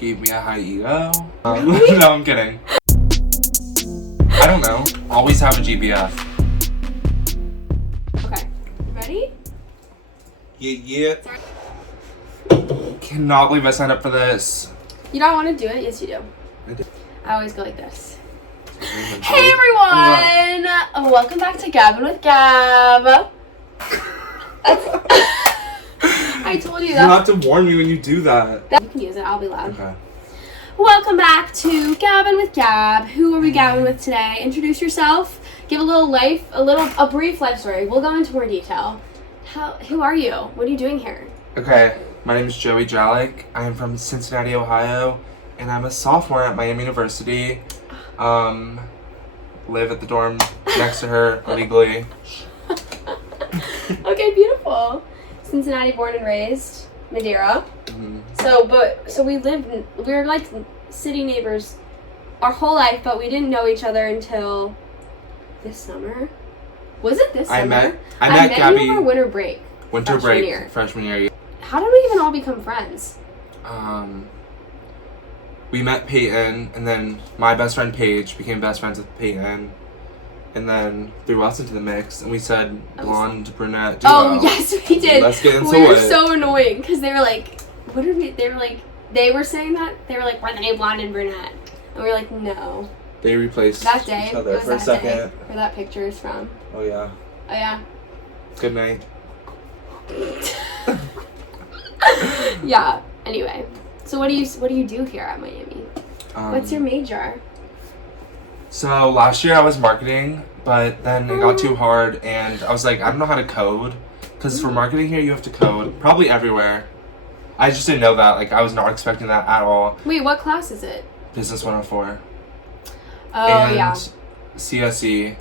gave me a high ego. Really? No, I'm kidding. I don't know. Always have a GBF. Okay. Ready? Yeah. Cannot believe I signed up for this. You don't want to do it? Yes, you do. I did. I always go like this. Hey everyone! Welcome back to Gabbin with Gab. I told you You that. have to warn me when you do that. You can use it. I'll be loud. Okay. Welcome back to Gabbin with Gab. Who are we gabbing with today? Introduce yourself. Give a brief life story. We'll go into more detail. Who are you? What are you doing here? Okay. My name is Joey Jallaq. I am from Cincinnati, Ohio, and I'm a sophomore at Miami University. Live at the dorm next to her illegally. Okay, beautiful. Cincinnati, born and raised, Madeira. Mm-hmm. So we were like city neighbors our whole life, but we didn't know each other until this summer. Was it this summer? I met Gabby you over winter break. Freshman year. How did we even all become friends? We met Peyton, and then my best friend Paige became best friends with Peyton, and then threw us into the mix, and we said blonde, brunette, duo. Oh, yes, we did. Let's get into We were it. so annoying, because they were like, they were saying that? They were like, we're the new blonde and brunette. And we were like, no. They replaced That day, each other it was for a that second. day where that picture is from. Oh, yeah. Oh, yeah. Good night. Yeah, anyway. So what do you do here at Miami? What's your major? So last year I was marketing, but then it got too hard, and I was like, I don't know how to code, because for marketing here you have to code, probably everywhere. I just didn't know that. Like, I was not expecting that at all. Wait, what class is it? Business 104. Oh, and yeah. CSE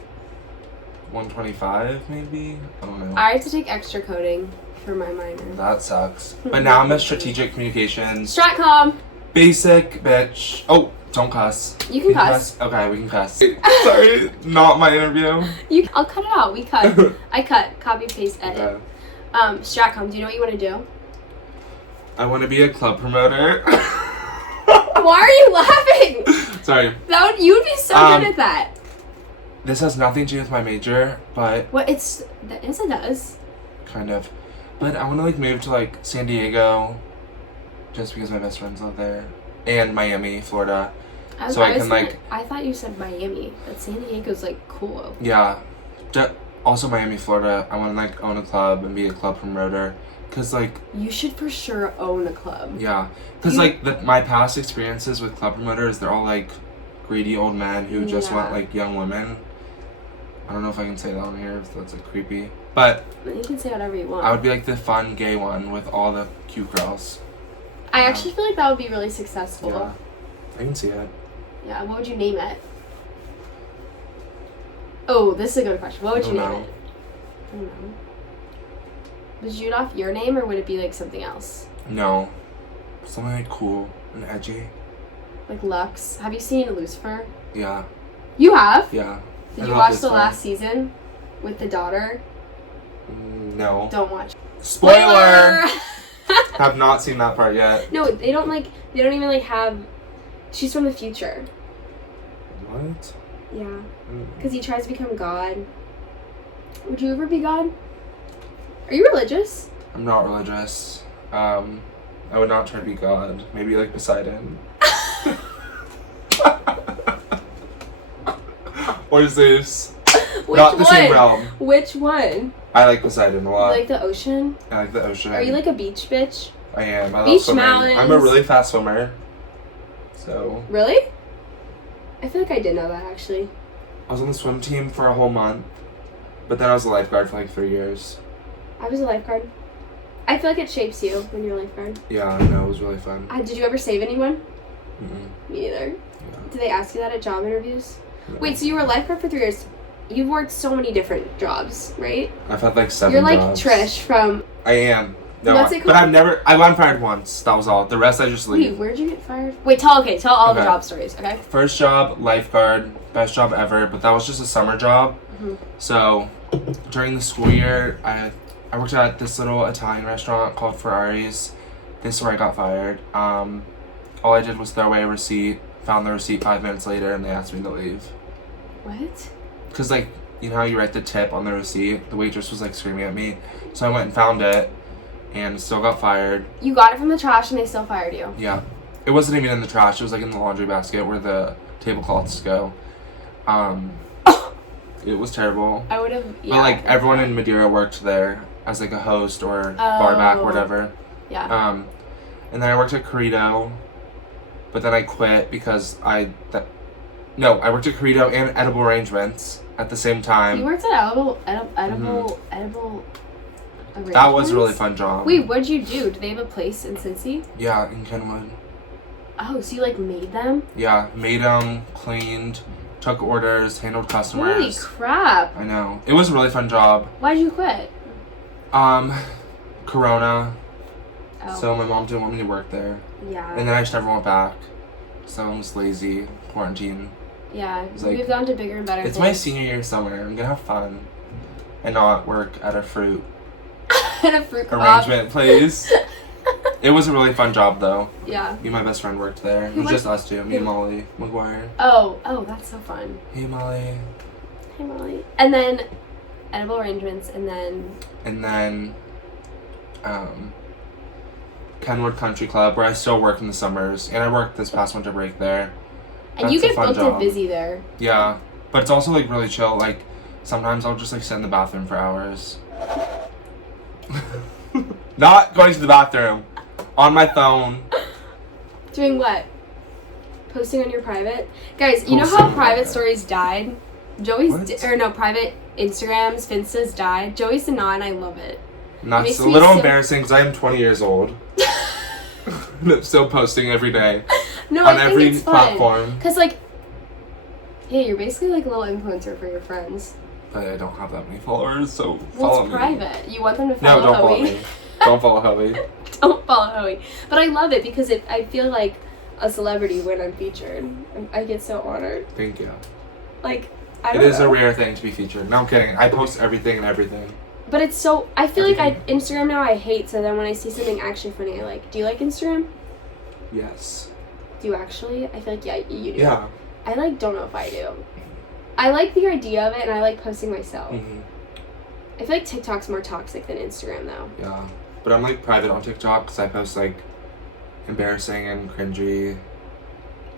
125, maybe? I don't know. I have to take extra coding for my minor. That sucks. But now I'm at strategic communications. Stratcom! Basic, bitch. Oh, don't cuss. You can cuss. Okay, we can cuss. Sorry, not my interview. I'll cut it out. We cut. I cut. Copy, paste, edit. Okay. Stratcom, do you know what you want to do? I want to be a club promoter. Why are you laughing? Sorry. You would be so good at that. This has nothing to do with my major, but Yes, it does. kind of. But I want to move to San Diego, just because my best friends live there, and Miami, Florida. I thought you said Miami, but San Diego's cool. Yeah. Also Miami, Florida. I want to own a club and be a club promoter, cause you should for sure own a club. Yeah, cause my past experiences with club promoters, they're all greedy old men who just want young women. I don't know if I can say that on here, if that's creepy. But you can say whatever you want. I would be the fun gay one with all the cute girls. I actually feel like that would be really successful. Yeah, I can see it. Yeah, what would you name it? Oh, this is a good question. What would you name it? I don't know. Would you off your name, or would it be something else? No. Something cool and edgy. Like Lux. Have you seen Lucifer? Yeah. You have? Yeah. Did you watch the last season with the daughter? No. Don't watch. Spoiler! Have not seen that part yet. No, they don't even have. She's from the future. What? Yeah. Because he tries to become God. Would you ever be God? Are you religious? I'm not religious. I would not try to be God. Maybe Poseidon. Or Zeus. Not the same realm. Which one? I like Poseidon a lot. You like the ocean? I like the ocean. Are you a beach bitch? I am. I love Beach swimming. mountains. I'm a really fast swimmer. So. Really? I feel like I did know that, actually. I was on the swim team for a whole month. But then I was a lifeguard for 3 years. I was a lifeguard. I feel like it shapes you when you're a lifeguard. Yeah, I know. It was really fun. Did you ever save anyone? Mm-mm. Me neither. Yeah. Did they ask you that at job interviews? No. Wait, so you were a lifeguard for 3 years. You've worked so many different jobs, right? I've had 7 You're like jobs. Trish from... I am. No, What's it but called? I got fired once. That was all. The rest I just leave. Wait, where'd you get fired? Wait, tell all the job stories, okay? First job, lifeguard, best job ever, but that was just a summer job. Mm-hmm. So, during the school year, I worked at this little Italian restaurant called Ferrari's. This is where I got fired. all I did was throw away a receipt, found the receipt 5 minutes later, and they asked me to leave. What? Because, like, you know how you write the tip on the receipt? The waitress was, like, screaming at me. So I went and found it, and still got fired. You got it from the trash, and they still fired you? Yeah. It wasn't even in the trash. It was, like, in the laundry basket where the tablecloths go. It was terrible. I would have, yeah. But, like, everyone in Madeira worked there as, like, a host or barback or whatever. Yeah. And then I worked at Corrido, but then I quit because I worked at Corrido and Edible Arrangements at the same time. You worked at edible arrangements? That was a really fun job. Wait, what'd you do? Do they have a place in Cincy? Yeah, in Kenwood. Oh, so you, like, made them? Yeah, made them, cleaned, took orders, handled customers. Holy crap. I know. It was a really fun job. Why'd you quit? Corona. Oh. So my mom didn't want me to work there. Yeah. And then I just never went back. So I was lazy. Quarantine. Yeah. Like, we've gone to bigger and better It's things. my senior year summer. I'm gonna have fun. And not work at a fruit At a fruit arrangement place. It was a really fun job though. Yeah. Me and my best friend worked there. It was just us two. Me and Molly McGuire. Oh, that's so fun. Hey Molly. Hey Molly. And then edible arrangements, and then Kenwood Country Club, where I still work in the summers, and I worked this past winter break there. And you That's get a fun booked and job. busy there. Yeah, but it's also like really chill. Like sometimes I'll just like sit in the bathroom for hours. Not going to the bathroom. On my phone. Doing what? Posting on your private? Guys, you know how private stories died? Private Instagrams, Finstas died. Joey's did not, and I love it. And that's Makes a me little so- embarrassing because I am 20 years old. I'm still posting every day. No, on I think every it's platform. Because, like, yeah, you're basically like a little influencer for your friends. But I don't have that many followers, so Well, follow it's me. private. You want them to follow No, don't follow Hoey. me. Don't follow Hoey. Don't follow Hoey. But I love it because I feel like a celebrity when I'm featured. I get so honored. Thank you. Like, I don't It is know. a rare thing to be featured. No, I'm kidding. I post everything and everything. But it's so, I feel like Instagram now I hate, so then when I see something actually funny, I like. Do you like Instagram? Yes. Do you actually? I feel like, yeah, you do. Yeah. I don't know if I do. I like the idea of it, and I like posting myself. Mm-hmm. I feel like TikTok's more toxic than Instagram, though. Yeah. But I'm like private on TikTok because I post like embarrassing and cringy,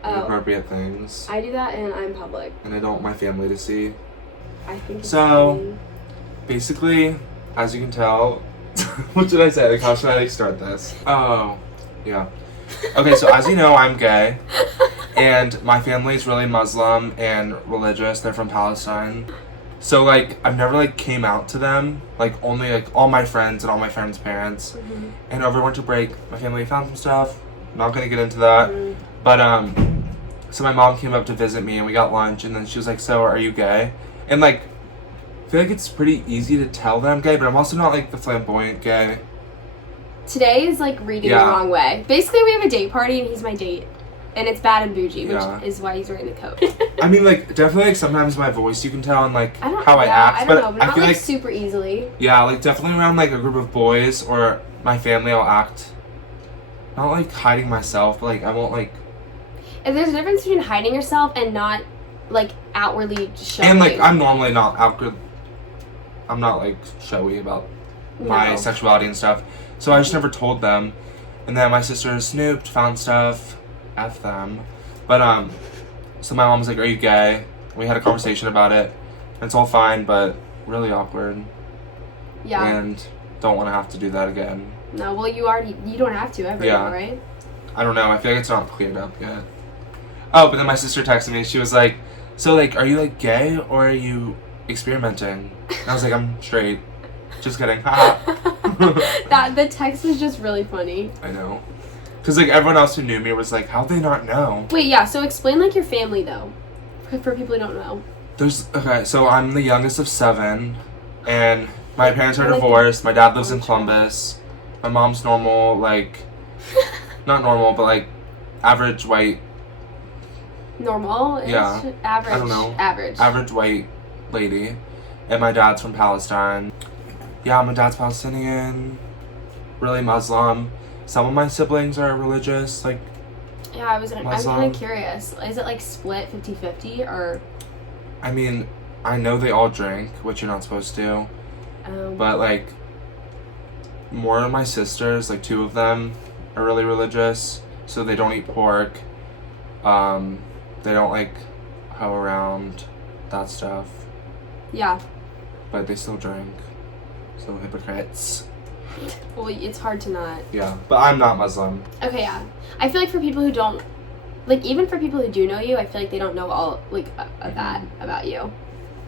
inappropriate things. I do that, and I'm public. And I don't want my family to see. I think it's So, funny. basically, as you can tell, what should I say? Like, how should I like start this? Oh, yeah. Okay, so as you know, I'm gay, and my family's really Muslim and religious. They're from Palestine. So, like, I've never, like, came out to them. Like, only, like, all my friends and all my friends' parents. Mm-hmm. And over winter break, my family found some stuff. I'm not gonna get into that. Mm-hmm. But, so my mom came up to visit me, and we got lunch, and then she was like, so, are you gay? And, like, I feel like it's pretty easy to tell that I'm gay, but I'm also not, like, the flamboyant gay. Today is like reading the wrong way. Basically, we have a date party and he's my date. And it's bad and bougie, which is why he's wearing the coat. I mean, like, definitely, like, sometimes my voice you can tell and, like, how I act. I don't know, but I not feel like like, super easily. yeah, like, definitely around, like, a group of boys or my family, I'll act, not, like, hiding myself, but, like, I won't, like... And there's a difference between hiding yourself and not, like, outwardly showing. And, like, I'm normally not I'm not, like, showy about my No. sexuality and stuff. So I just never told them. And then my sister snooped, found stuff, F them. But, so my mom was like, are you gay? We had a conversation about it. And it's all fine, but really awkward. Yeah. And don't want to have to do that again. No, well, you don't have to ever, right? I don't know. I feel like it's not cleared up yet. Oh, but then my sister texted me. She was like, so, like, are you, like, gay or are you experimenting? And I was like, I'm straight. Just kidding. The text was just really funny. I know. Because, like, everyone else who knew me was like, how'd they not know? Wait, yeah, so explain, like, your family, though. For people who don't know. Okay, so I'm the youngest of 7, and my parents are divorced. My dad lives in Columbus. My mom's normal, like, not normal, but, like, average white. Normal? Yeah. Average. I don't know. Average White lady. And my dad's from Palestine. Yeah, my dad's Palestinian. Really Muslim. Some of my siblings are religious, like Yeah, I'm kind Muslim. of curious. Is it like split 50-50 or? I mean, I know they all drink, which you're not supposed to. But like, more of my sisters, like 2 of them, are really religious, so they don't eat pork. They don't like hoe around that stuff. Yeah. But they still drink. So hypocrites. Well, it's hard to not. Yeah, but I'm not Muslim. Okay, yeah. I feel like for people who don't, like even for people who do know you, I feel like they don't know all like of that about you,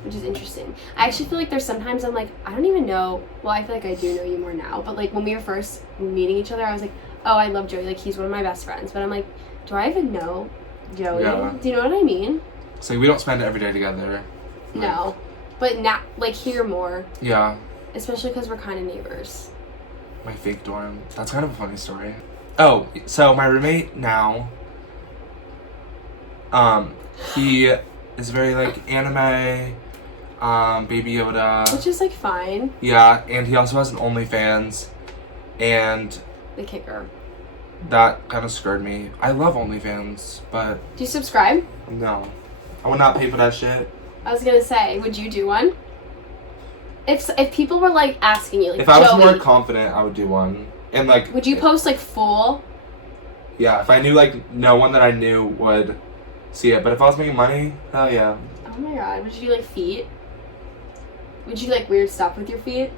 which is interesting. I actually feel like there's sometimes I'm like, I don't even know. Well, I feel like I do know you more now, but like when we were first meeting each other, I was like, oh, I love Joey. Like he's one of my best friends. But I'm like, do I even know Joey? Yeah. Do you know what I mean? It's like we don't spend every day together. No, but now like here more. Yeah. Especially because we're kind of neighbors. My fake dorm. That's kind of a funny story. Oh, so my roommate now, he is very like anime, Baby Yoda. Which is like fine. Yeah, and he also has an OnlyFans, and The kicker. that kind of scared me. I love OnlyFans, but Do you subscribe? no. I would not pay for that shit. I was gonna say, would you do one? If people were like asking you, like If I was Joey, more confident, I would do one. And like, would you post like full? yeah, if I knew like no one that I knew would see it, but if I was making money, hell yeah. Oh my god, would you do like feet? Would you do like weird stuff with your feet?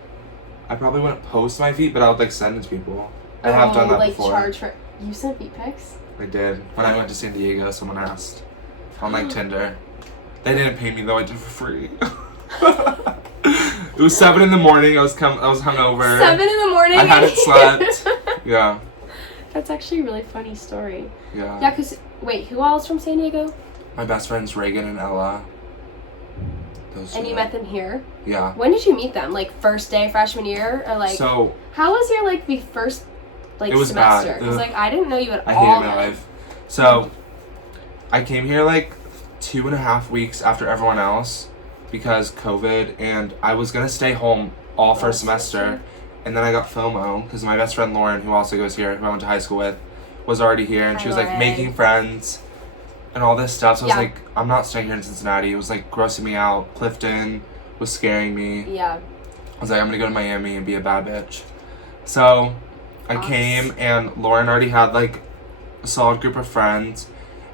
I probably wouldn't post my feet, but I would like send it to people. I have done that like before. charge for. You sent feet pics? I did. When I went to San Diego, someone asked on like Tinder. They didn't pay me though. I did it for free. It was 7 a.m. I was hungover. 7 a.m. I hadn't slept. Yeah. That's actually a really funny story. Yeah. Yeah, cause wait, who else from San Diego? My best friends Reagan and Ella. Those And two. you met them here? Yeah. When did you meet them? Like first day freshman year, or like? So How was your like the first like It was bad. semester? Because like I didn't know you at I all. hated my life. So I came here like 2.5 weeks after everyone else because COVID, and I was gonna stay home all first semester, and then I got FOMO because my best friend Lauren, who also goes here, who I went to high school with, was already here, and she was like Lauren. making friends and all this stuff. So I Yeah. was like, I'm not staying here in Cincinnati. It was like grossing me out. Clifton was scaring me. Yeah. I was like, I'm gonna go to Miami and be a bad bitch. So I Us. came, and Lauren already had like a solid group of friends,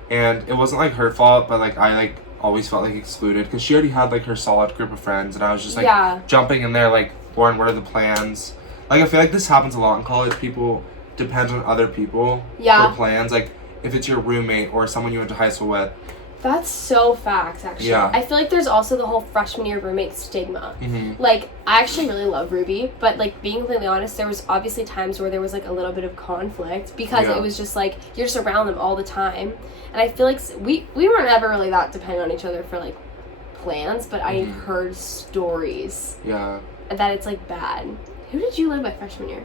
and it wasn't like her fault, but like I like always felt like excluded because she already had like her solid group of friends, and I was just like Yeah. jumping in there like, Lauren, what are the plans? Like I feel like this happens a lot in college. People depend on other people Yeah. for plans. Like if it's your roommate or someone you went to high school with. That's so facts, actually. Yeah. I feel like there's also the whole freshman year roommate stigma. Mm-hmm. Like, I actually really love Ruby, but, like, being completely honest, there was obviously times where there was, like, a little bit of conflict because Yeah. it was just, like, you're just around them all the time. And I feel like we weren't ever really that dependent on each other for, like, plans, but I Mhm. heard stories Yeah. that it's, like, bad. Who did you live with freshman year?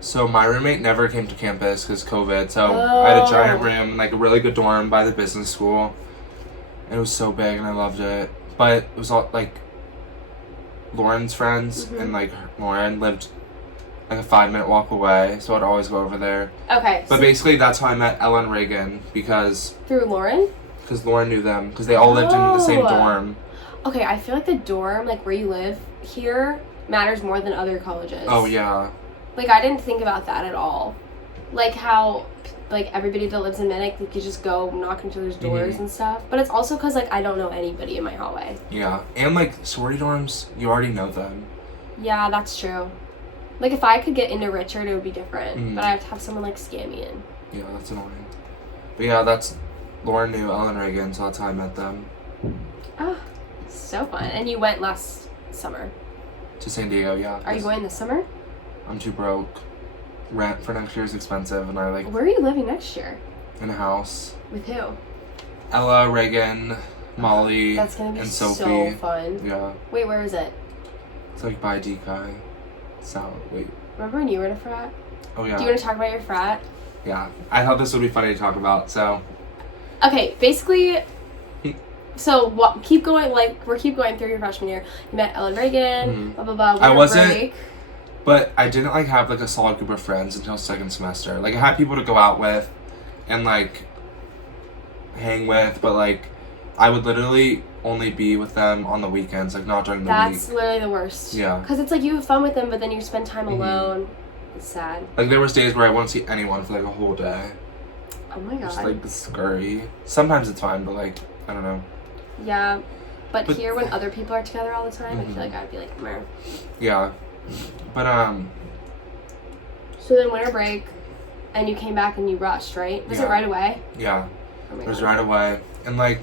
So my roommate never came to campus because COVID. So I had a giant Oh. room, like a really good dorm by the business school. It was so big and I loved it. But it was all like Lauren's friends Mhm. and like Lauren lived like a 5-minute walk away. So I'd always go over there. Okay. But so basically that's how I met Ella and Reagan because through Lauren? Lauren knew them because they all lived in the same Oh. dorm. Okay, I feel like the dorm, like, where you live here matters more than other colleges. Oh yeah. Like, I didn't think about that at all. Like, how, like, everybody that lives in Minnick, they could just go knock on each other's doors Mhm. and stuff. But it's also because, like, I don't know anybody in my hallway. Yeah. And like sorority dorms, you already know them. Yeah, that's true. Like, if I could get into Richard, it would be different. Mhm. But I have to have someone, like, scam me in. Yeah, that's annoying. But yeah, that's Lauren knew Ella and Reagan, so that's how I met them. Oh, so fun. And you went last summer. To San Diego, yeah. Are you going this summer? I'm too broke. Rent for next year is expensive, and I like Where are you living next year? in a house. With who? Ella, Reagan, Molly, That's gonna be and so Sophie. fun. Yeah, Wait, where is it? it's like by Dekai. Wait. Remember when you were in a frat? Oh yeah. Do you want to talk about your frat? Yeah. I thought this would be funny to talk about. So Okay, basically, so keep going. Like, keep going through your freshman year. You met Ellen Reagan, Mhm. blah blah blah. I winter wasn't- break. But I didn't like have like a solid group of friends until second semester. Like I had people to go out with, and like hang with, but like I would literally only be with them on the weekends, like not during the week. That's literally the worst. Yeah. Because it's like you have fun with them, but then you spend time alone. It's sad. Like there was days where I wouldn't see anyone for like a whole day. Oh my god. Just like scurry. Sometimes it's fine, but like I don't know. Yeah. But here, when other people are together all the time, I feel like I'd be like, meh. Yeah. But So then winter break, and you came back and you rushed, right? Was it right away? Yeah. Oh my it was God. right away. And like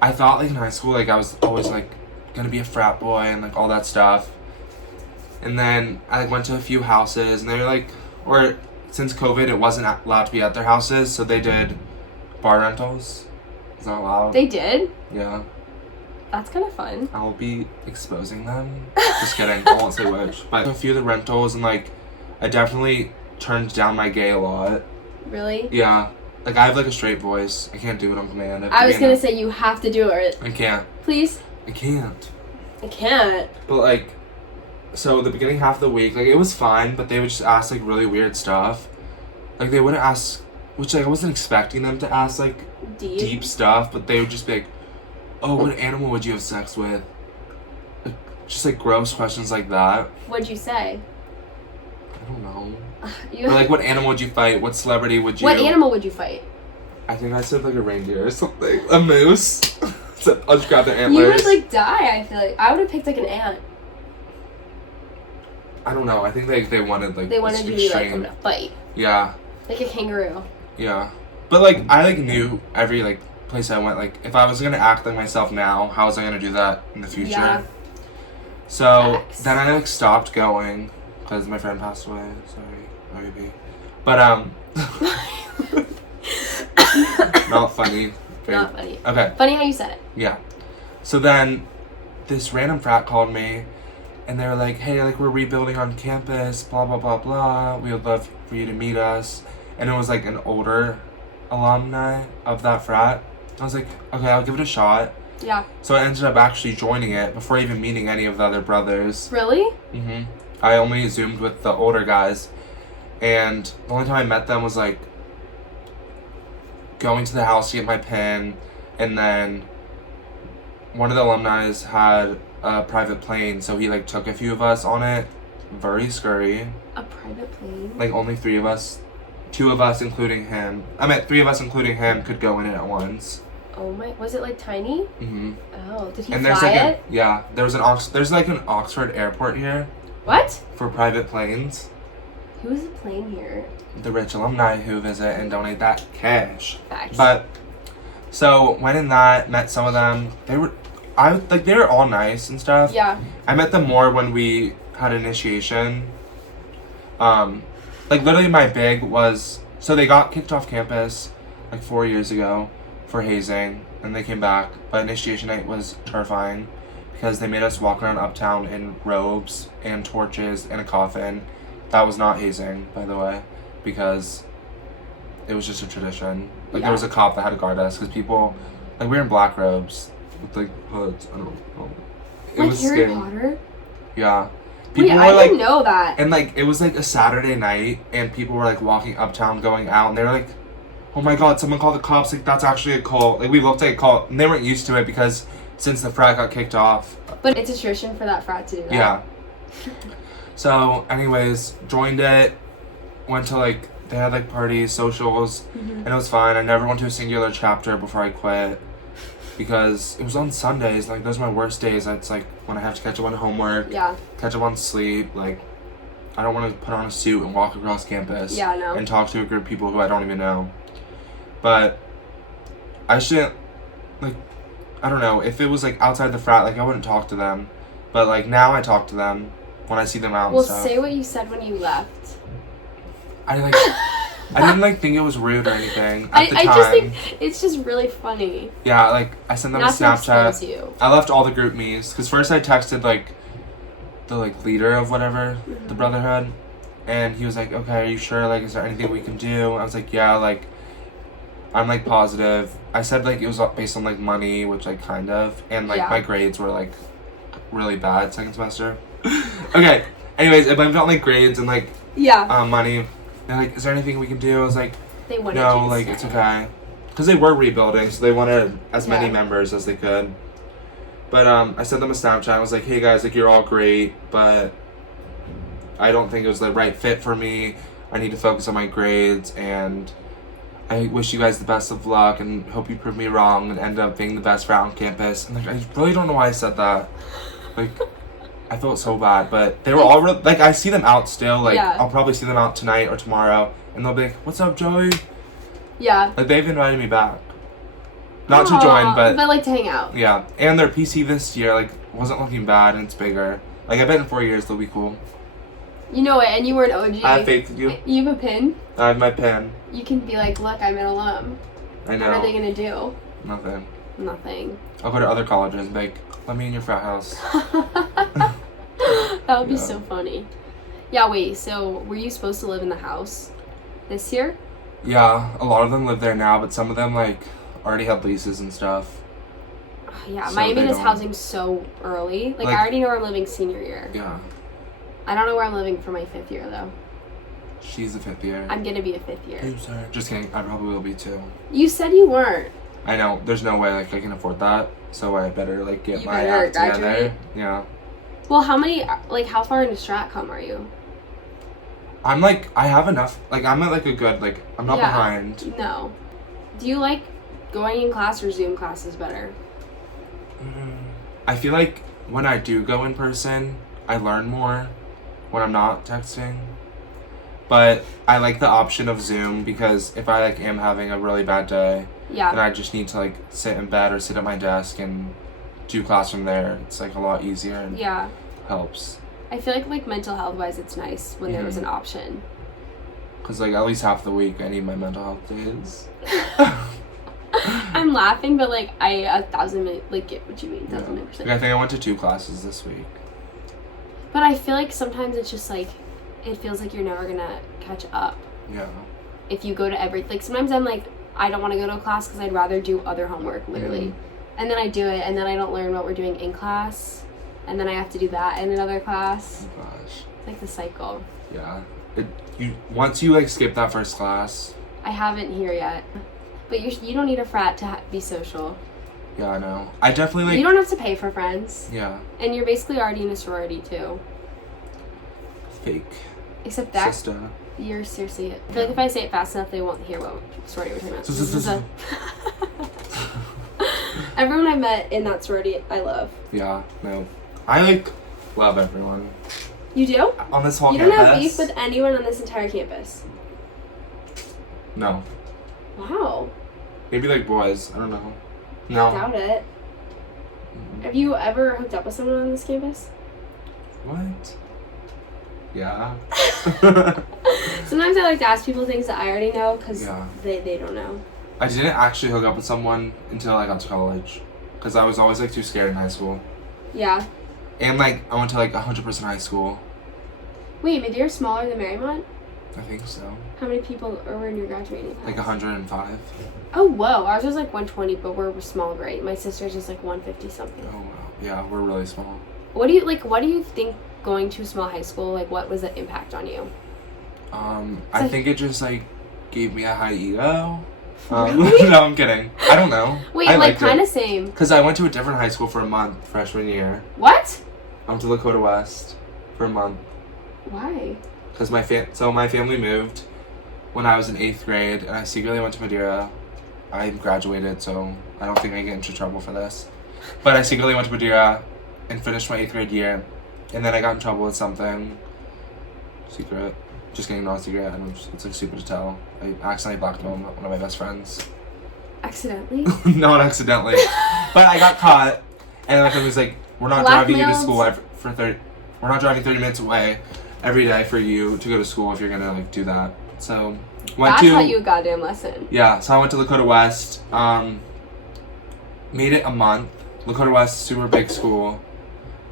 I thought like in high school like I was always like gonna be a frat boy and like all that stuff. And then I like went to a few houses and they were like, or since COVID it wasn't allowed to be at their houses, so they did bar rentals. Is that allowed? They did? Yeah. That's kind of fun. I'll be exposing them. Just kidding. I won't say which. But a few of the rentals and like I definitely turned down my gay a lot. Really? Yeah. Like I have like a straight voice. I can't do it on command. I was gonna say you have to do it. I can't. Please? I can't. I can't. But like, so the beginning half of the week, like it was fine, but they would just ask like really weird stuff. Like they wouldn't ask, which like I wasn't expecting them to ask like deep stuff, but they would just be like, "Oh, what animal would you have sex with?" Like, just like gross questions like that. What'd you say? I don't know. You... Or like, what animal would you fight? What celebrity would you? What animal would you fight? I think I said like a reindeer or something. A moose. So I'll just grab their antlers. You would like die. I feel like I would have picked like an ant. I don't know. I think they wanted like they wanted to be like, I'm gonna fight. Yeah. Like a kangaroo. Yeah. But like I like knew every like place I went, like if I was gonna act like myself now, how was I gonna do that in the future? Yeah. So Facts. then I like stopped going because my friend passed away. Sorry, maybe. But not funny. Not funny. Okay. Funny how you said it. Yeah. So then this random frat called me and they were like, "Hey, like we're rebuilding on campus, blah blah blah blah. We would love for you to meet us." And it was like an older alumni of that frat. I was like, "Okay, I'll give it a shot." Yeah. So I ended up actually joining it before even meeting any of the other brothers. Really? Mhm. I only Zoomed with the older guys, and the only time I met them was like going to the house to get my pin, and then one of the alumni had a private plane, so he like took a few of us on it. Very scurry. A private plane? Like only 3 of us, 2 of us including him. I meant 3 of us including him could go in it at once. Oh my! Was it like tiny? Mhm. Oh, did he And fly there's like it? there's like an Oxford airport here What? for private planes. Who's a plane here? The rich alumni who visit and donate that cash. Facts. But so went in that, met some of them. They were all nice and stuff. Yeah. I met them more when we had initiation. Like literally my big was, so they got kicked off campus like 4 years ago for hazing, and they came back. But initiation night was terrifying because they made us walk around uptown in robes and torches and a coffin. That was not hazing, by the way, because it was just a tradition. Like there was a cop that had to guard us because people, like we were in black robes with like hoods. I don't know. It like was Harry scary. Potter? Yeah. Wait, I didn't know that. And like it was like a Saturday night, and people were like walking uptown, going out, and they were like, "Oh my God, someone called the cops! Like that's actually a cult." Like we looked like a cult, and they weren't used to it because since the frat got kicked off. But it's a tradition for that frat to do that. Yeah. So, anyways, joined it. Went to like they had like parties, socials, and it was fine. I never went to a singular chapter before I quit because it was on Sundays. Like those are my worst days. It's like when I have to catch up on homework, catch up on sleep. Like I don't want to put on a suit and walk across campus and talk to a group of people who I don't even know. But I shouldn't, like, I don't know, if it was like outside the frat, like I wouldn't talk to them. But like now I talk to them when I see them out and stuff. Well, say what you said when you left. I didn't like think it was rude or anything at the time. I just think it's just really funny. Yeah, like I sent them a Snapchat. You. I left all the group me's because first I texted like the like leader of whatever the brotherhood, and he was like, "Okay, are you sure? Like, is there anything we can do?" I was like, "Yeah, like I'm like positive." I said like it was based on like money, which like kind of, and like my grades were like really bad second semester. Okay. Anyways, I blamed it on like grades and like money. They're like, "Is there anything we can do?" I was like, They wanted no, you to like, stay. it's okay. Because they were rebuilding, so they wanted as many Yeah. members as they could. But I sent them a Snapchat. I was like, hey guys, like, you're all great, but I don't think it was the right fit for me. I need to focus on my grades, and I wish you guys the best of luck and hope you prove me wrong and end up being the best frat on campus. And like, I really don't know why I said that. Like, I felt so bad, but they were all like, I see them out still. Like, Yeah. I'll probably see them out tonight or tomorrow, and they'll be like, "What's up, Joey?" Yeah. Like, they've invited me back, not to Aw, join, but like to hang out. yeah. And their PC this year like wasn't looking bad, and it's bigger. Like, I bet in 4 years they'll be cool. You know it, and you were an OG. I have faith in you. You have a pin. I have my pen. You can be like, look, I'm an alum. I know. What are they gonna do? Nothing. Nothing. I'll go to other colleges and be like, let me in your frat house. That would be Yeah. so funny. Yeah, wait, so were you supposed to live in the house this year? Yeah, a lot of them live there now, but some of them like already have leases and stuff. Yeah, So Miami they does don't- housing so early. Like, Like- I already know where I'm living senior year. Yeah. I don't know where I'm living for my 5th year, though. She's a 5th year. I'm gonna be a 5th year. I'm sorry. Just kidding. I probably will be too. You said you weren't. I know. There's no way like I can afford that, so I better like get You my better act together. graduate. Yeah. Well, how far into Stratcom are you? I'm like, I have enough. Like, I'm at like a good, like, I'm not Yeah. behind. No. Do you like going in class or Zoom classes better? I feel like when I do go in person, I learn more when I'm not texting. But I like the option of Zoom because if I like am having a really bad day Yeah. and I just need to like sit in bed or sit at my desk and do class from there, it's like a lot easier and Yeah. helps. I feel like mental health wise, it's nice when there was Mhm. an option. Cause like at least half the week I need my mental health days. I'm laughing, but like I 1,000 like get what you mean, 1,000%. Like, I think I went to 2 classes this week. But I feel like sometimes it's just like it feels like you're never gonna catch up Yeah. if you go to every like. Sometimes I'm like I don't want to go to a class because I'd rather do other homework literally, and then I do it, and then I don't learn what we're doing in class, and then I have to do that in another class. Oh gosh. It's like the cycle. Yeah. Once you like skip that first class. I haven't here yet, but you don't need a frat to be social. Yeah, I know. I definitely like. You don't have to pay for friends, Yeah. and you're basically already in a sorority too. Fake. Except that Sister. you're seriously. I feel like if I say it fast enough, they won't hear what sorority we're talking about. This is a- Everyone I met in that sorority, I love. Yeah. No. I like love everyone You do? on this whole You don't campus. have beef with anyone on this entire campus. No. Wow. Maybe like boys. I don't know. No. Doubt it. Have you ever hooked up with someone on this campus? What? Yeah. Sometimes I like to ask people things that I already know because Yeah. they don't know. I didn't actually hook up with someone until I got to college, because I was always like too scared in high school, Yeah. and like I went to like 100% high school. Wait, Madeire's smaller than Marymount? I think so. How many people were in your graduating class? Like 105. Oh, whoa. Ours was like 120, but we're small, right? My sister's just like 150 something. Oh wow. Yeah, we're really small. What do you think going to a small high school, like what was the impact on you? I like- think it just like gave me a high ego. Really? No, I'm kidding. I don't know. Wait, I like liked kind it. of same. Because I went to a different high school for a month freshman year. What? I went to Lakota West for a month. Why? Because my family moved when I was in 8th grade, and I secretly went to Madeira. I graduated, so I don't think I get into trouble for this. But I secretly went to Madeira and finished my 8th grade year, and then I got in trouble with something. Secret. Just kidding, not a secret. It's like stupid to tell. I accidentally blackmailed one of my best friends. Accidentally? Not accidentally. But I got caught, and my family was like, "We're not driving you to Blackmailed? school for 30. We're not driving 30 minutes away every day for you to go to school if you're gonna like do that." So That taught you a goddamn lesson. yeah. So I went to Lakota West. Made it a month. Lakota West, super big school.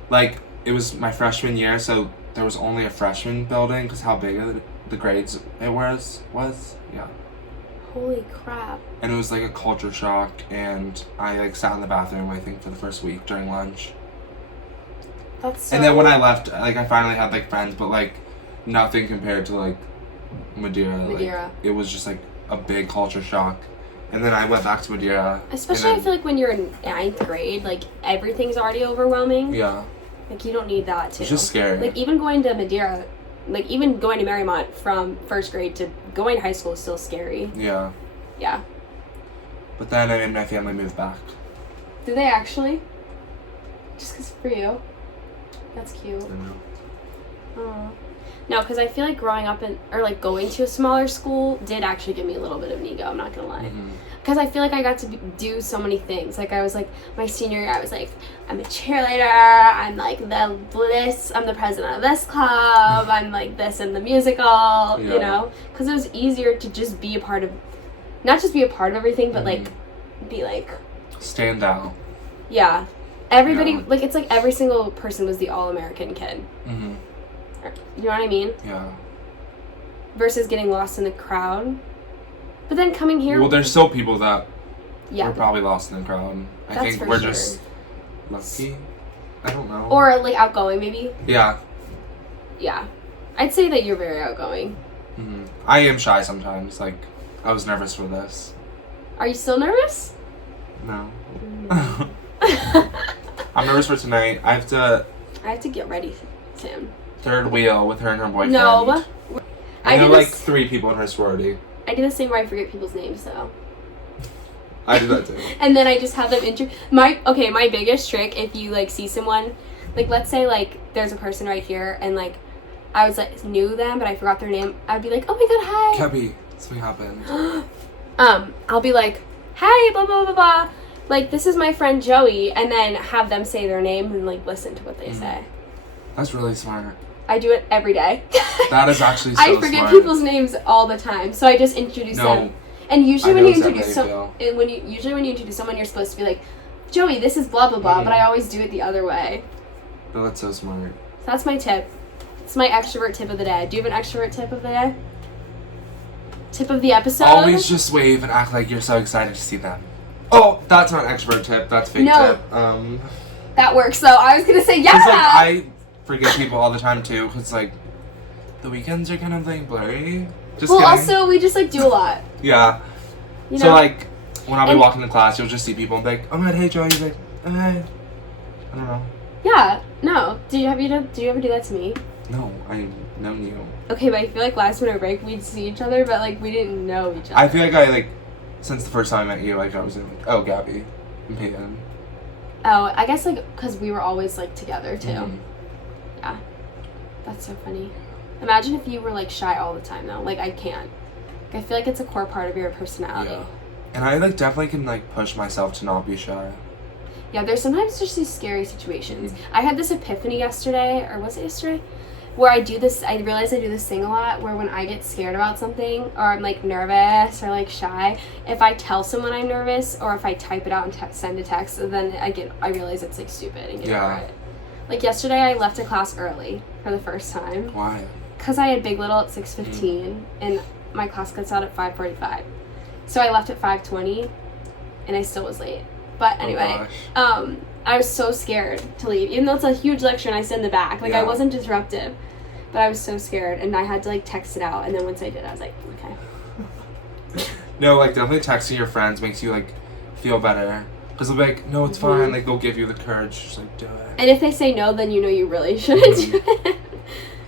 Like it was my freshman year, so there was only a freshman building because how big the grades it was. Yeah. Holy crap. And it was like a culture shock, and I like sat in the bathroom I think for the first week during lunch. That's so... And then when I left, like I finally had like friends, but like nothing compared to like Madeira. Madeira. Like, it was just like a big culture shock. And then I went back to Madeira. Especially, I feel like when you're in 9th grade, like, everything's already overwhelming. Yeah. Like, you don't need that, too. It's just scary. Like, even going to Madeira, like, even going to Marymount from 1st grade to going to high school is still scary. Yeah. Yeah. But then I made my family move back. Do they actually? Just 'cause for you? That's cute. I know. Oh. No, because I feel like growing up or like going to a smaller school did actually give me a little bit of an ego, I'm not gonna lie. Because I feel like I got to do so many things. Like, I was like, my senior year, I was like, I'm a cheerleader, I'm like I'm the president of this club, I'm like this in the musical, you know? Because it was easier to just be a part of, not just be a part of everything, but like, be like... Stand out. Yeah. Everybody, like, it's like every single person was the all-American kid. You know what I mean? Yeah. Versus getting lost in the crowd. But then coming here... Well, there's still people that were probably lost in the crowd. I think we're just lucky. I don't know. Or, like, outgoing, maybe? Yeah. Yeah. I'd say that you're very outgoing. I am shy sometimes. Like, I was nervous for this. Are you still nervous? No. I'm nervous for tonight. I have to get ready soon. Third wheel with her and her boyfriend. No. I know like 3 people in her sorority. I do the same where I forget people's names, so. I do that too. And then I just have them my biggest trick, if you like see someone, like let's say like there's a person right here and like I was like knew them but I forgot their name, I'd be like, oh my god, hi. Gabby, something happened. I'll be like, hi, blah blah blah blah. Like, this is my friend Joey, and then have them say their name and like listen to what they say. That's really smart. I do it every day. That is actually so I forget smart. people's names all the time, so I just introduce them. And usually when you introduce someone, you're supposed to be like, Joey, this is blah blah blah, but I always do it the other way. No, that's so smart. So that's my tip. It's my extrovert tip of the day. Do you have an extrovert tip of the day? Tip of the episode? Always just wave and act like you're so excited to see them. Oh, that's not an extrovert tip. That's fake tip. That works, though. I was gonna say, yeah! Because, like, I forget people all the time, too, because, like, the weekends are kind of, like, blurry. Just kidding. Also, we just, like, do a lot. Yeah. You so, know? like, when I'll be walking to class, you'll just see people and be like, oh my god, hey, Joey. He's like, hey. I don't know. Yeah. No. Did you ever do that to me? No, I've known you. Okay, but I feel like last winter break, we'd see each other, but, like, we didn't know each other. I feel like, since the first time I met you, like, I was like, oh, Gabby. And Peyton. Oh, I guess, like, because we were always, like, together, too. Yeah. That's so funny. Imagine if you were, like, shy all the time, though. Like, I can't. Like, I feel like it's a core part of your personality. Yeah. And I, like, definitely can, like, push myself to not be shy. Yeah, there's sometimes just these scary situations. I had this epiphany yesterday, or was it yesterday? Where I realize I do this thing a lot, where when I get scared about something, or I'm, like, nervous, or, like, shy, if I tell someone I'm nervous, or if I type it out and send a text, then I realize it's, like, stupid and get over it. Like, yesterday I left a class early for the first time. Why? Because I had Big Little at 6:15, and my class gets out at 5:45. So I left at 5:20, and I still was late. But anyway, I was so scared to leave, even though it's a huge lecture and I sit in the back. Like, I wasn't disruptive, but I was so scared, and I had to, like, text it out, and then once I did, I was like, okay. No, like, definitely texting your friends makes you, like, feel better. Because they'll be like, no, it's fine. Like, they'll give you the courage to just, like, do it. And if they say no, then you know you really shouldn't do it.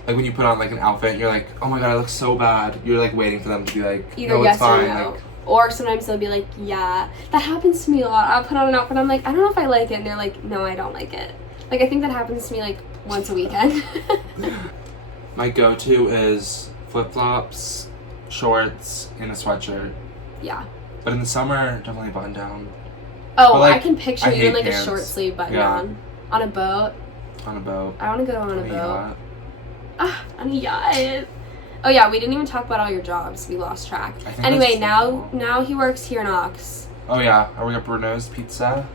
Like, when you put on, like, an outfit, and you're like, oh my god, I look so bad. You're, like, waiting for them to be like, either no, yes it's fine. Or no. Like, or sometimes they'll be like, yeah. That happens to me a lot. I'll put on an outfit, I'm like, I don't know if I like it. And they're like, no, I don't like it. Like, I think that happens to me, like, once a weekend. My go-to is flip-flops, shorts, and a sweatshirt. Yeah. But in the summer, definitely button down. Oh, but, like, I can picture you in, like, pants. a short sleeve button on. On a boat. On a boat. I want to go on a boat. Yacht. Ah, on a yacht. Oh yeah, we didn't even talk about all your jobs. We lost track. Anyway, now he works here in Ox. Oh yeah, I work at Bruno's Pizza.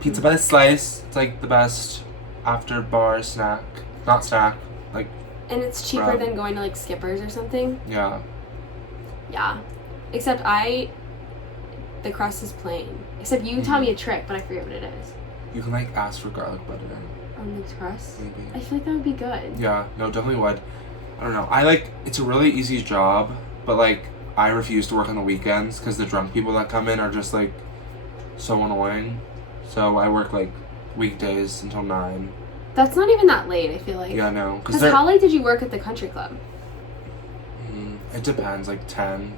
Pizza by the slice. It's like the best after bar snack. Not snack, like. And it's cheaper than going to like Skipper's or something. Yeah. Yeah. Except the crust is plain. Except you taught me a trick, but I forget what it is. You can like ask for garlic butter. On the crust? Maybe. I feel like that would be good. Yeah, no, definitely would. I don't know. It's a really easy job, but like I refuse to work on the weekends because the drunk people that come in are just like so annoying. So I work like weekdays until 9. That's not even that late, I feel like. Yeah, no. Because how late did you work at the country club? It depends, like 10.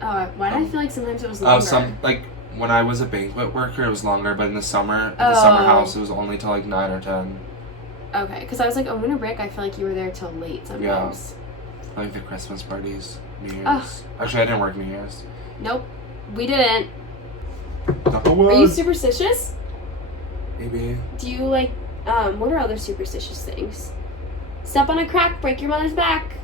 Oh, why did I feel like sometimes it was longer? Like when I was a banquet worker, it was longer, but in the summer, at the summer house, it was only till like 9 or 10. Okay, because I was like, winter break, I feel like you were there till late sometimes. Yeah. Like the Christmas parties, New Year's. Actually, I didn't work New Year's. Nope, we didn't. Not the one. Are you superstitious? Maybe. Do you like, what are other superstitious things? Step on a crack, break your mother's back.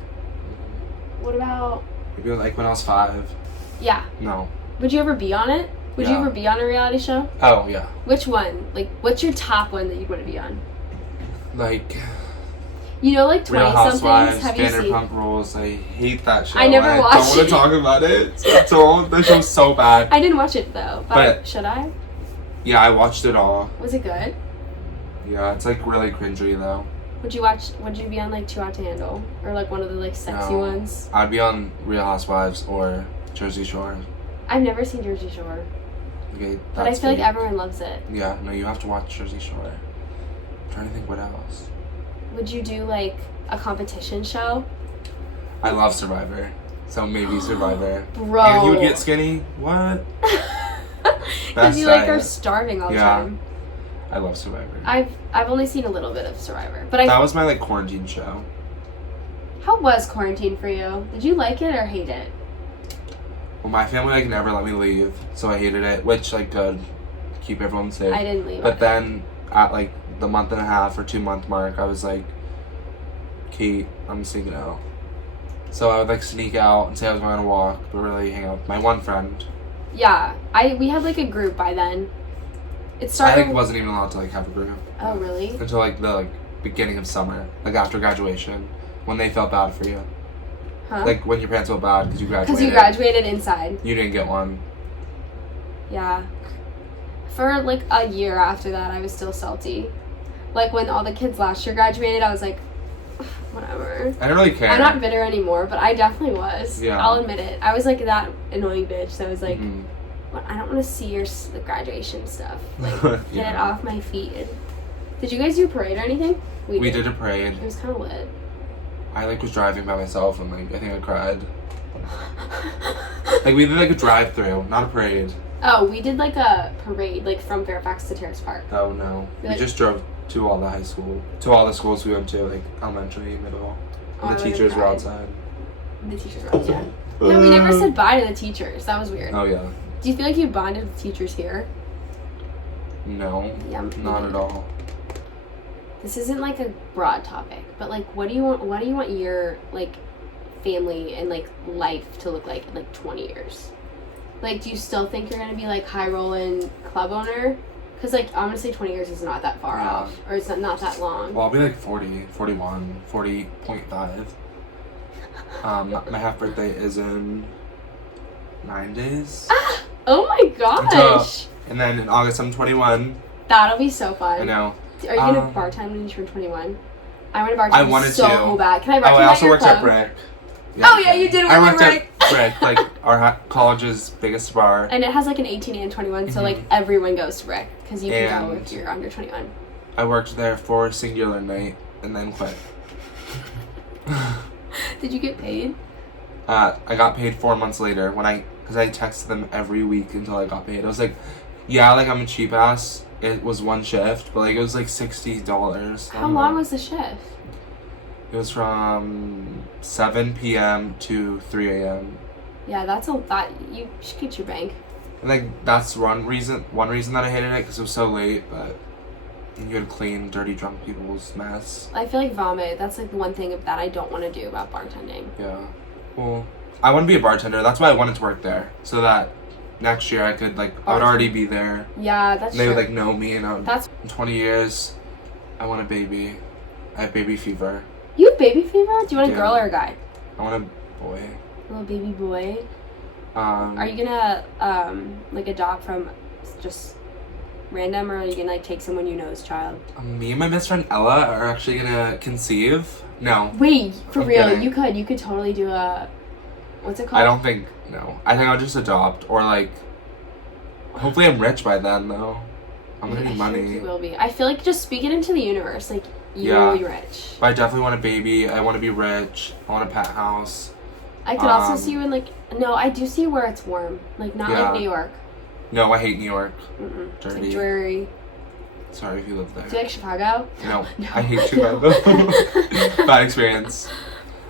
What about... Maybe like when I was 5. Yeah. No. Would you ever be on it? Would you ever be on a reality show? Oh, yeah. Which one? Like, what's your top one that you'd want to be on? Like... You know, like 20 Real Housewives, somethings. Have you seen? Vanderpump Rules. I hate that show. I never watched I don't want to talk about it. That show's so bad. I didn't watch it though. But should I? Yeah, I watched it all. Was it good? Yeah, it's like really cringy though. Would you be on like Too Hot to Handle? Or like one of the like sexy ones? I'd be on Real Housewives or Jersey Shore. I've never seen Jersey Shore. Okay, but I feel like everyone loves it. Yeah, no, you have to watch Jersey Shore. I'm trying to think what else. Would you do like a competition show? I love Survivor. So maybe Survivor. Bro. And you would get skinny? What? Because you like are starving all the time. I love Survivor. I've only seen a little bit of Survivor, but that was my like quarantine show. How was quarantine for you? Did you like it or hate it? Well, my family like never let me leave, so I hated it. Which like good, keep everyone safe. I didn't leave. But then at like the month and a half or 2 month mark, I was like, Kate, I'm sneaking out. So I would like sneak out and say I was going on a walk, but really hang out with my one friend. Yeah, we had like a group by then. It started. I like wasn't even allowed to like have a group. Oh really? Until like the beginning of summer, like after graduation, when they felt bad for you. Huh? Like when your parents felt bad because you graduated. Because you graduated inside. You didn't get one. Yeah. For like a year after that, I was still salty. Like when all the kids last year graduated, I was like, whatever. I don't really care. I'm not bitter anymore, but I definitely was. Yeah. I'll admit it. I was like that annoying bitch that was like, I don't want to see your graduation stuff. Like, get it off my feet. Did you guys do a parade or anything? We did a parade. It was kind of lit. I like was driving by myself and like I think I cried. Like we did like a drive-through, not a parade. Oh, we did like a parade, like from Fairfax to Terrace Park. Oh no, we just drove to all the schools we went to, like elementary, middle. And the teachers were outside. The teachers were outside. Yeah, we never said bye to the teachers. That was weird. Oh yeah. Do you feel like you bonded with teachers here? No. Yeah, not at all. This isn't like a broad topic, but like, what do you want your like family and like life to look like in like 20 years? Like, do you still think you're gonna be like high rolling club owner? Because like I'm gonna say 20 years is not that far off, or it's not that long. Well, I'll be like 40, 41, 40.5. My half birthday is in 9 days. Oh my gosh! And then in August I'm 21. That'll be so fun. I know. Are you gonna bartend when you turn 21? I want to bartend. I wanted so bad. Can I bartend? I also worked at Brick. Yeah, oh yeah, you did work I worked at Brick, like our college's biggest bar. And it has like an 18 and 21, so like everyone goes to Brick because you can go if you're under 21. I worked there for a singular night and then quit. Did you get paid? I got paid 4 months later because I texted them every week until I got paid. I was like, yeah, like I'm a cheap ass. It was one shift, but like it was like $60. How long was the shift? It was from 7 p.m. to 3 a.m. Yeah, that's a lot. You should get your bank. And like that's one reason that I hated it because it was so late, but you had to clean dirty drunk people's mess. I feel like vomit. That's like the one thing that I don't want to do about bartending. Yeah. Well, I want to be a bartender. That's why I wanted to work there, so that next year I could like I would already be there. Yeah, that's true. They would like know me, and in 20 years, I want a baby. I have baby fever. You have baby fever? Do you want a girl or a guy? I want a boy. A little baby boy. Are you gonna like adopt from just random, or are you gonna like take someone you know's child? Me and my best friend Ella are actually gonna conceive. No. Wait, for real? Kidding. You could totally do a What's it called? I don't think, no. I think I'll just adopt, or like, hopefully I'm rich by then, though. I'm gonna need I think money. you will be. I feel like just speak it into the universe. Like, you Yeah. will be rich. But I definitely want a baby. I want to be rich. I want a pet house. I could also see you in, like, no, I do see where it's warm. Like, not Yeah. like New York. No, I hate New York. Mm-mm. It's Dirty. like dreary. Sorry if you live there. Do you like Chicago? No, No. I hate Chicago. Bad experience.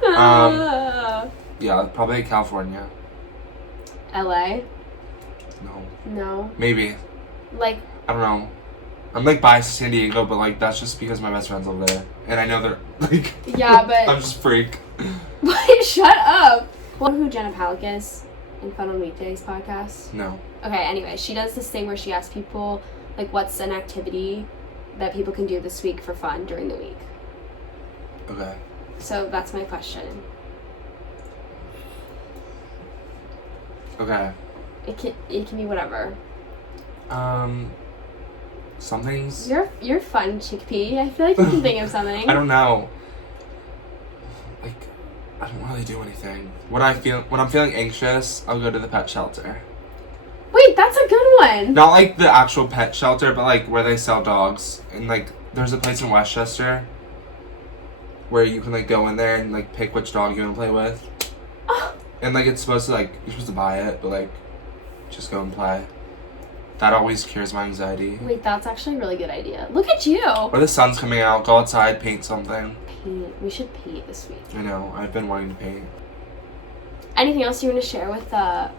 Yeah, probably California. LA? No. No. Maybe. Like, I don't know. I'm like biased to San Diego, but like that's just because my best friends live there. And I know they're like yeah, but I'm just a freak. wait, shut up. Well, who Jenna Palick is in Fun on Weekdays podcast? No. Okay, anyway, she does this thing where she asks people, like, what's an activity that people can do this week for fun during the week? Okay. So that's my question. Okay. It can be whatever. Something's You're fun, chickpea. I feel like you can think of something. I don't know. Like I don't really do anything. When I'm feeling anxious, I'll go to the pet shelter. Wait, that's a good one. Not like the actual pet shelter, but like where they sell dogs. And like there's a place in Westchester where you can like go in there and like pick which dog you want to play with. Oh, And like it's supposed to like you're supposed to buy it, but like just go and play. That always cures my anxiety. wait, that's actually a really good idea. Look at you. Or the sun's coming out, go outside, paint something. Paint. We should paint this week. I know, I've been wanting to paint. Anything else you want to share with the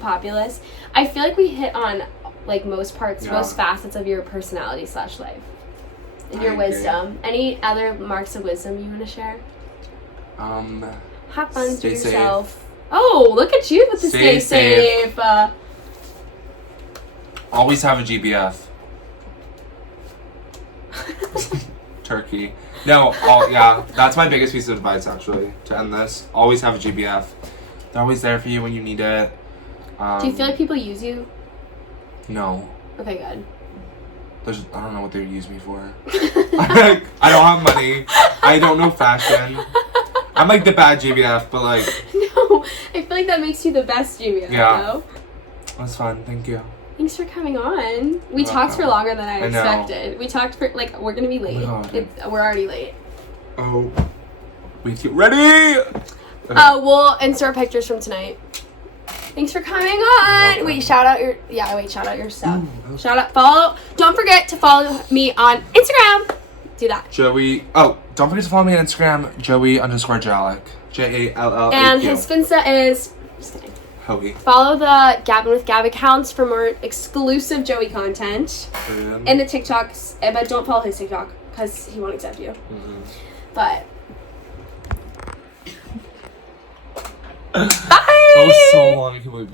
populace? I feel like we hit on like most parts, Yeah. most facets of your personality / life and your I agree. wisdom. Any other marks of wisdom you want to share? Have fun, Stay do safe. yourself. Oh, look at you with the stay Stay safe. Always have a GBF. Turkey. No, yeah, that's my biggest piece of advice actually, to end this. Always have a GBF. They're always there for you when you need it. Do you feel like people use you? No. Okay, good. I don't know what they would use me for. I don't have money. I don't know fashion. I'm like the bad GBF, but like... No, I feel like that makes you the best GBF, Yeah. though. That's fun, thank you. Thanks for coming on. We You're talked for welcome. longer than I I know. expected. We talked for, like, we're gonna be late. God. We're already late. Oh. Wait, get ready! Okay. We'll insert pictures from tonight. Thanks for coming on. welcome. Wait, shout out your stuff. Ooh, okay. Shout out, follow. Don't forget to follow me on Instagram. Do that. Joey. Oh, don't forget to follow me on Instagram, Joey_Jallaq. JALLAQ. And his Finsta is. Just kidding. Hoagie. Follow the Gabbin with Gab accounts for more exclusive Joey content. And the TikToks, but don't follow his TikTok because he won't accept you. Mm-hmm. But bye. That was so long. I can't believe